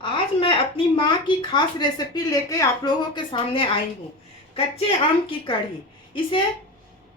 आज मैं अपनी माँ की खास रेसिपी लेके आप लोगों के सामने आई हूँ। कच्चे आम की कढ़ी। इसे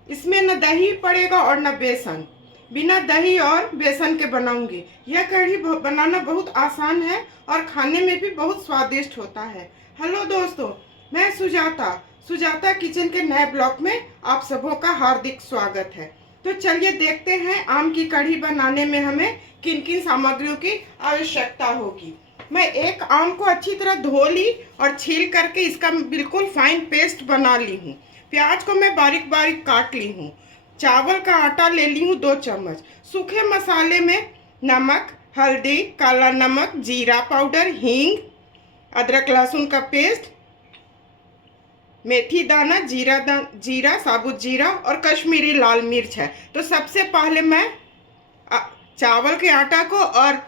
इसमें न दही पड़ेगा और न बेसन। बिना दही और बेसन के बनाऊंगी। यह कढ़ी बनाना बहुत आसान है और खाने में भी बहुत स्वादिष्ट होता है। हेलो दोस्तों, मैं सुजाता सुजाता किचन के नए ब्लॉग में आप सबों का हार्दिक स्वागत है। तो चलिए देखते हैं आम की कढ़ी बनाने में हमें किन किन सामग्रियों की आवश्यकता होगी। मैं एक आम को अच्छी तरह धो ली और छील करके इसका बिल्कुल फाइन पेस्ट बना ली हूँ। प्याज को मैं बारीक बारीक काट ली हूँ। चावल का आटा ले ली हूँ 2 चम्मच। सूखे मसाले में नमक, हल्दी, काला नमक, जीरा पाउडर, हींग, अदरक लहसुन का पेस्ट, मेथी दाना, जीरा, साबुत जीरा और कश्मीरी लाल मिर्च है। तो सबसे पहले मैं चावल के आटा को और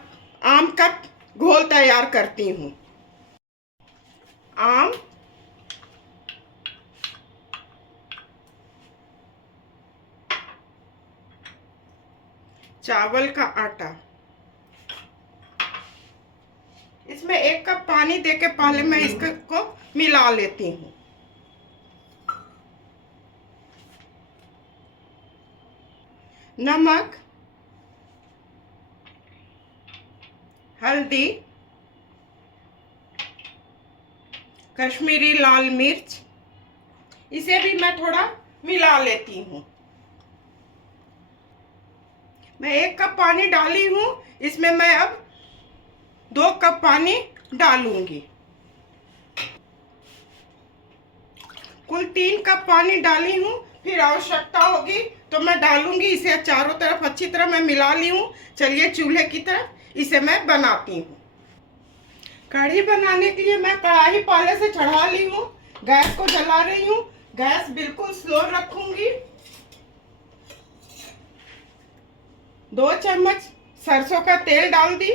आम का घोल तैयार करती हूँ। आम, चावल का आटा, इसमें 1 कप पानी देके पहले मैं इसको मिला लेती हूँ। नमक, हल्दी, कश्मीरी लाल मिर्च, इसे भी मैं थोड़ा मिला लेती हूँ। मैं 1 कप पानी डाली हूँ। इसमें मैं अब 2 कप पानी डालूंगी। कुल 3 कप पानी डाली हूँ। फिर आवश्यकता होगी तो मैं डालूंगी। इसे चारों तरफ अच्छी तरह मैं मिला ली हूँ। चलिए चूल्हे की तरफ इसे मैं बनाती हूँ। कढ़ी बनाने के लिए मैं कढ़ाई पहले से चढ़ा ली हूँ। गैस को जला रही हूँ। गैस बिल्कुल स्लो रखूंगी। 2 चम्मच सरसों का तेल डाल दी।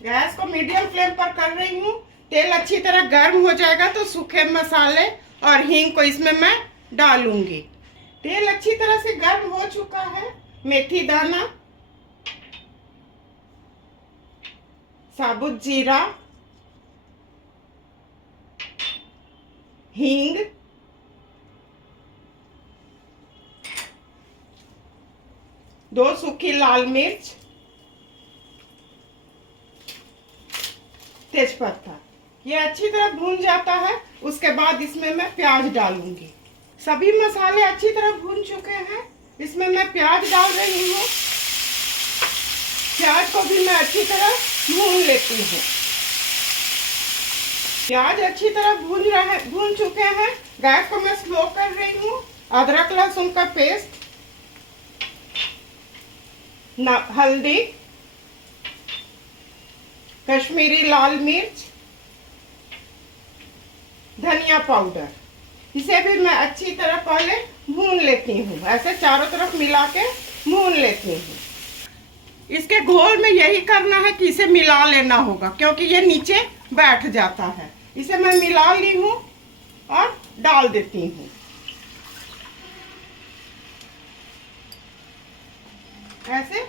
गैस को मीडियम फ्लेम पर कर रही हूँ। तेल अच्छी तरह गर्म हो जाएगा तो सूखे मसाले और हींग को इसमें मैं डालूंगी। तेल अच्छी तरह से गर्म हो चुका है। मेथी दाना, साबुत जीरा, हींग, दो सूखी लाल मिर्च, तेजपत्ता, ये अच्छी तरह भून जाता है। उसके बाद इसमें मैं प्याज डालूंगी। सभी मसाले अच्छी तरह भून चुके हैं। इसमें मैं प्याज डाल रही हूँ। प्याज को भी मैं अच्छी तरह भून लेती हूँ। प्याज अच्छी तरह भून चुके हैं। गैस को मैं स्लो कर रही हूँ। अदरक लहसुन का पेस्ट, हल्दी, कश्मीरी लाल मिर्च, धनिया पाउडर, इसे भी मैं अच्छी तरह पहले भून लेती हूँ। ऐसे चारों तरफ मिला के भून लेती हूँ। इसके घोल में यही करना है कि इसे मिला लेना होगा, क्योंकि ये नीचे बैठ जाता है। इसे मैं मिला ली हूँ और डाल देती हूँ। ऐसे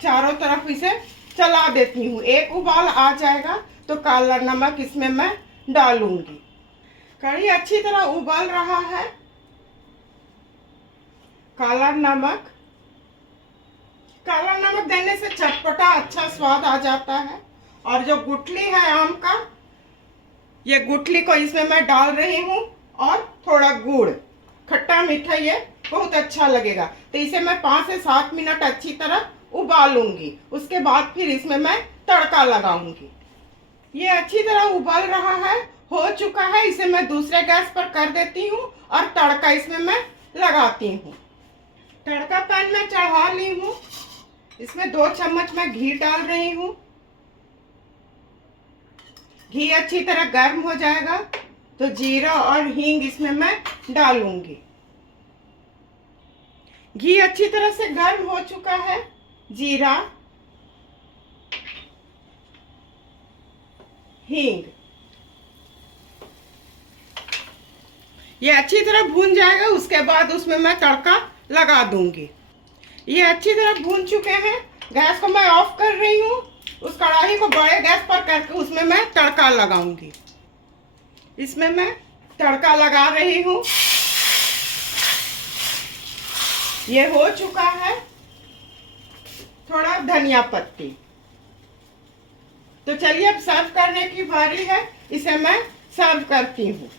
चारों तरफ इसे चला देती हूँ। एक उबाल आ जाएगा तो काला नमक इसमें मैं डालूंगी। कढ़ी अच्छी तरह उबल रहा है। काला नमक देने से चटपटा अच्छा स्वाद आ जाता है। और जो गुठली है आम का, ये गुठली को इसमें मैं डाल रही हूँ और थोड़ा गुड़, खट्टा मीठा, ये बहुत अच्छा लगेगा। तो इसे मैं 5 से 7 मिनट अच्छी तरह उबालूंगी। उसके बाद फिर इसमें मैं तड़का लगाऊंगी। ये अच्छी तरह उबल रहा है, हो चुका है। इसे मैं दूसरे गैस पर कर देती हूँ और तड़का इसमें मैं लगाती हूँ। तड़का पैन में चढ़ा ली हूँ। इसमें 2 चम्मच मैं घी डाल रही हूँ। घी अच्छी तरह गर्म हो जाएगा तो जीरा और हींग इसमें मैं डालूंगी। घी अच्छी तरह से गर्म हो चुका है। जीरा, हींग, ये अच्छी तरह भून जाएगा। उसके बाद उसमें मैं तड़का लगा दूंगी। ये अच्छी तरह भून चुके हैं। गैस को मैं ऑफ कर रही हूँ। उस कढ़ाई को बड़े गैस पर करके उसमें मैं तड़का लगाऊंगी। इसमें मैं तड़का लगा रही हूँ। ये हो चुका है। थोड़ा धनिया पत्ती। तो चलिए अब सर्व करने की बारी है। इसे मैं सर्व करती हूँ।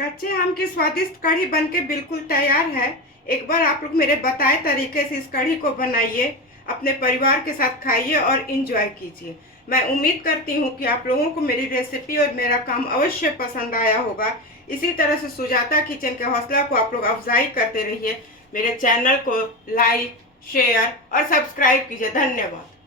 कच्चे आम की स्वादिष्ट कढ़ी बनके बिल्कुल तैयार है। एक बार आप लोग मेरे बताए तरीके से इस कढ़ी को बनाइए, अपने परिवार के साथ खाइए और इंजॉय कीजिए। मैं उम्मीद करती हूँ कि आप लोगों को मेरी रेसिपी और मेरा काम अवश्य पसंद आया होगा। इसी तरह से सुजाता किचन के हौसला को आप लोग अफजाई करते रहिए। मेरे चैनल को लाइक, शेयर और सब्सक्राइब कीजिए। धन्यवाद।